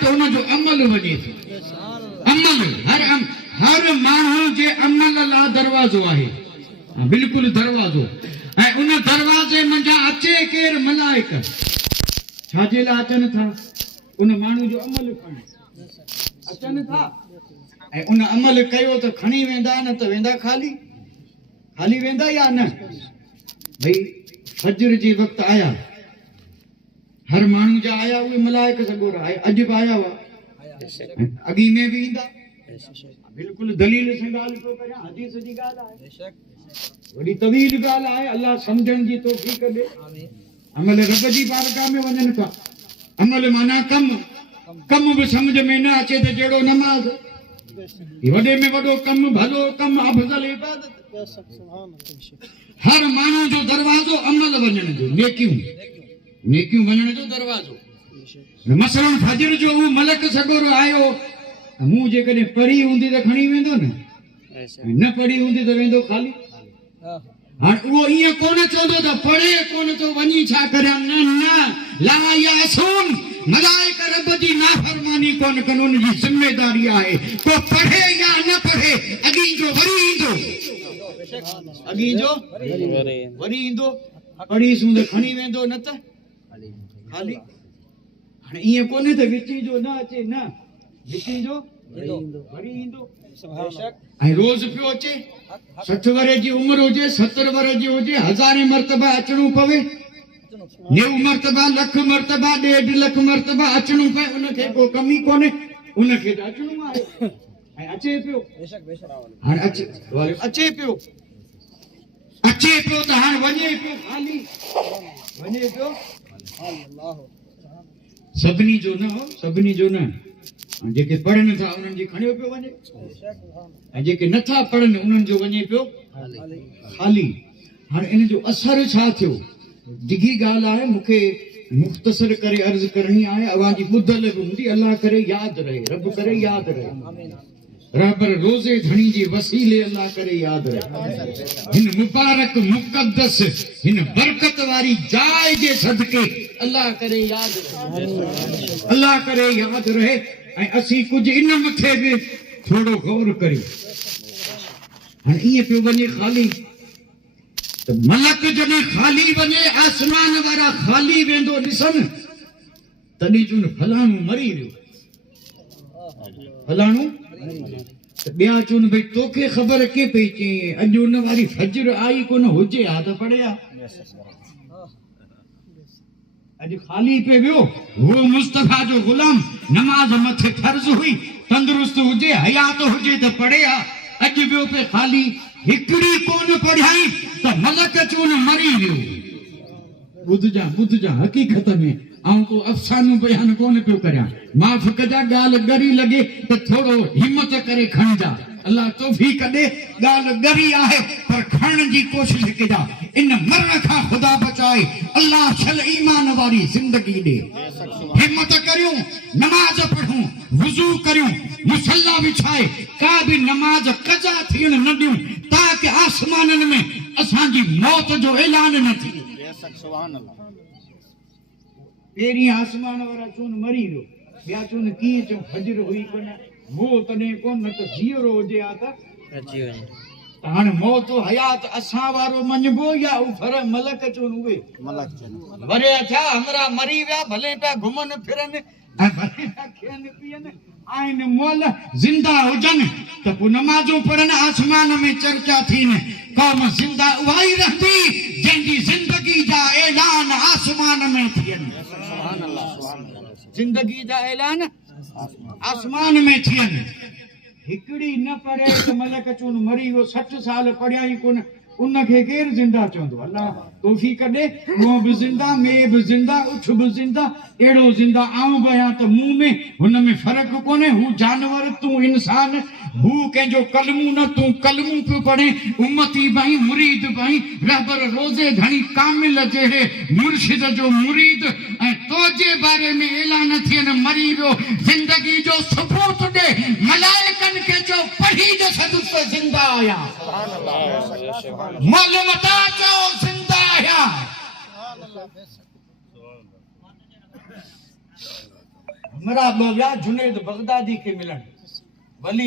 तो उन जो अमल वञे थो अमल हर माण्हू जे अमल लाइ दरवाज़ो आहे बिल्कुलु दरवाज़ो ऐं उन दरवाज़े मंझां अचे केरु मलाइक छाजे लाइ अचनि था उन माण्हू जो अमल खणी अचनि था ऐं उन अमल कयो त खणी वेंदा न त वेंदा खाली वेंदा या न भई फजर जे वक़्तु आया हर माण्हू जा आया उहे मलाइक सगोर आया अॼु बि आया हुआ अॻी में बि ईंदा बिल्कुलु दलील सां ॻाल्हि थो करियां हदीस जी ॻाल्हि आहे वॾी तवील ॻाल्हि आहे अलाह सम्झण जी तौफ़ीक़ ॾे अमल रब जी बारगाह में वञनि था अमल माना कम बि सम्झ में न अचे त जहिड़ो नमाज़ वॾे में वॾो कमु भलो कमु अफ़ज़ल इबादत हर माण्हू जो दरवाज़ो अमल वञण जो नेकियूं वञण जो दरवाज़ो मसलन फजर जो उहो मलक सगोरो आयो मूं जेकॾहिं पढ़ी हूंदी त खणी वेंदो न पढ़ी हूंदी त वेंदो खाली हाणे उहो ईअं कोन चवंदो त पढ़े कोन थो वञी छा करियां न ला यासून मलाइक रब जी नाफरमानी कोन कनि उन जी ज़िमेदारी आहे को पढ़े या न पढ़े अॻी जो वरी ईंदो पढ़ीसूं त खणी वेंदो न त खाली हाणे ईअं कोन्हे त विची जो न अचे न विची जो वरी ईंदो ऐं रोज़ पियो अचे 60 वरे जी उमिरि हुजे 70 वरे जी हुजे 1000 मरतबा अचणो पवे 90 मरतबा लख मरतबा 1.5 लख मरतबा अचणो पए उनखे को कमी कोन्हे उनखे त अचणो आहे ऐं अचे पियो हाणे अचे पियो त हाणे वञे पियो खाली वञे पियो सभिनी जो न जेके पढ़नि था उन्हनि जी खणियो पियो वञे ऐं जेके नथा पढ़नि उन्हनि जो वञे पियो खाली हाणे इन जो असर छा थियो डिघी ॻाल्हि आहे मूंखे मुख़्तसर करे अर्ज़ करणी आहे अवांजी ॿुधल बि हूंदी अलाह करे यादि रहे रब करे यादि रहे रहबर रोज़े धणी जे वसीले अलाह करे यादि रहे हिन मुबारक मुक़द्दस हिन बरकत वारी जाइ जे सदके अलाह करे यादि रहे ऐं असीं कुझु इन मथे बि थोरो गौर करियूं हाणे ईअं पियो वञे खाली त मलक जॾहिं खाली वञे आसमान वारा खाली वेंदो ॾिसनि तॾहिं चूं फलाणो मरी वियो फलाणो त ॿिया चूं भई तोखे ख़बर के पई चई अॼु उन वारी फजर आई कोन हुजे हा त पढ़िया अॼु खाली पे वियो वो मुस्तफा जो गुलाम नमाज मथे फर्ज हुई तंदुरुस्त हुजे हयात हुजे त पढ़े हा अॼु वियो पे खाली हिकड़ी कोन पढ़ाई त मलक चून मरी वियो ॿुधजा हक़ीक़त में आऊं को अफ़सानो बयान कोन पियो करियां माफ़ कजा ॻाल्हि ॻरी लॻे त थोरो हिम्मत करे खणजा अल्लाह तौफ़ीक़ ॾे ॻाल्हि ॻरी आहे पर खणण जी कोशिश कजा इन मरण खां ख़ुदा बचाए अल्लाह छल ईमान वारी ज़िंदगी ॾे हिम्मत करियूं नमाज़ पढ़ूं वुज़ू करियूं मुसल्ला विछाए का बि नमाज़ कज़ा थियण न ॾियूं ताकि आसमाननि में असांजी मौत जो ऐलान न थिए पहिरीं आसमान वारा चून मरी वियो ॿिया चून कीअं चऊं फजर हुई कोन वो तॾहिं कोन न त जीअरो हुजे हा त हाणे मौत हयात असां वारो मञबो या उफर मलक चून उहे वरे थिया हमरा मरी विया भले पिया घुमनि फिरनि ऐं भले पिया खाइनि पीअनि आहिनि मोल ज़िंदा हुजनि त पोइ नमाज़ूं पढ़नि आसमान में चर्चा थीनि क़ौम ज़िंदा उहा ई रहंदी जंहिंजी ज़िंदगी जा ऐलान आसमान में थियनि ज़िंदगी जा ऐलान आसमान में थियनि हिकड़ी न पढ़े त मलक चून मरी वियो 60 साल पढ़िया ई कोन उनखे केरु ज़िंदा चवंदो अल्लाह तौफ़ीक़ ॾे उहो बि ज़िंदा में बि ज़िंदा उठ बि ज़िंदा अहिड़ो ज़िंदा आऊं बि आहियां त मूं में हुन में फ़र्क़ु कोन्हे हू जानवर तूं इंसान हू कंहिंजो कलमू न तूं कलमू पियो पढ़े उम्मती बई मुरीद बई रहबर रोज़े धणी कामिल जहिड़े मुर्शिद जो मुरीद ऐं तोजे बारे में ऐलान थियनि मरी वियो ज़िंदगी जो सबूत ॾे मलाइकनि खे चओ पढ़ी ॾिसंदुसि त ज़िंदा आहियां मोल मता चओ ज़िंदा आहियां मेरा ॿियो विया जुनेद बगदादी खे मिलण वली